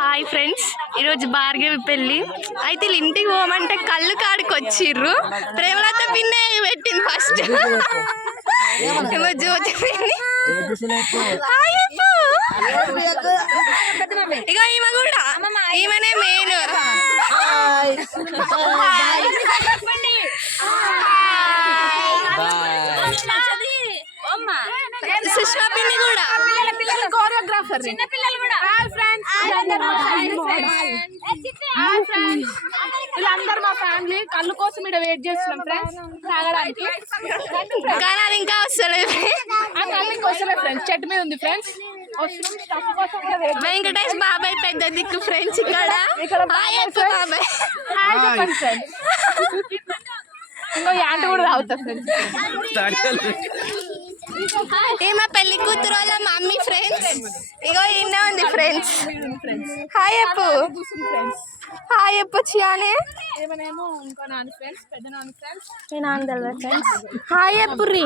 Hi friends, ఈరోజు భార్గవి పెళ్ళి అయితే ఇంటికి పోమంటే కళ్ళు కాడికి వచ్చిర్రు. ప్రేమలత పిన్నే పెట్టింది ఫస్ట్, ఏమో జ్యోతి పిన్ని. ఇక ఈమె కూడా, ఈమెనే మెయిన్. సుష్మా పిన్ని కూడా కోరియోగ్రాఫర్. వీళ్ళందరూ మా ఫ్యామిలీ కళ్ళు కోసం ఇక్కడ వెయిట్ చేస్తున్నాం ఫ్రెండ్స్ తాగడానికి. కానీ అది ఇంకా వస్తలేదు. ఆ కళ్ళు ఇంకా వస్తలేదు ఫ్రెండ్స్, చెట్టు మీద ఉంది ఫ్రెండ్స్. వెంకటేష్ బాబాయ్ పెద్ద దిక్కు ఫ్రెండ్స్. ఇక్కడ బాబాయ్ చెప్పండి ఫ్రెండ్స్. ఇంకో యాంట కూడా తాగుతా ఫ్రెండ్స్. ఈమె పెళ్లి కూతురు వాళ్ళ మమ్మీ ఫ్రెండ్స్. ఇగో ఈయన ఉంది ఫ్రెండ్స్. హాయ్ అప్పు, హాయ్ అప్పు చియానే. ఏమనేమో ఇంకో నాన్న ఫ్రెండ్స్, పెద్ద నాన్న ఫ్రెండ్స్. నేను అందరు ఫ్రెండ్స్. హాయ్ అప్పుర్రి,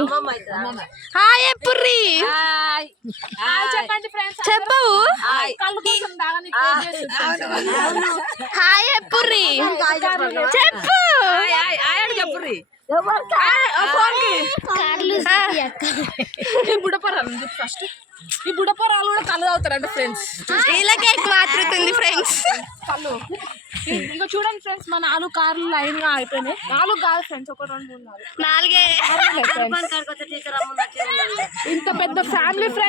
హాయ్ అప్పుర్రి. చెప్పండి ఫ్రెండ్స్, చెప్పవు. కళ్ళు కోసం తాగడానికి హాయ్ అప్పుర్రి చెప్పు. ఈ బుడపరాలు ఫస్ట్, ఈ బుడపరాలు కూడా కళ్ళు తాగుతారంట ఫ్రెండ్స్. వీళ్ళకి మాత్రుతుంది ఫ్రెండ్స్ కళ్ళు. ఇంకా చూడండి ఫ్రెండ్స్, మా 4 కార్లు లైన్ గా అయిపోయినాయి. 4 కాదు ఫ్రెండ్స్, 1 2 3 4 నాలుగే. ఇంత పెద్ద ఫ్యామిలీ ఫ్రెండ్స్.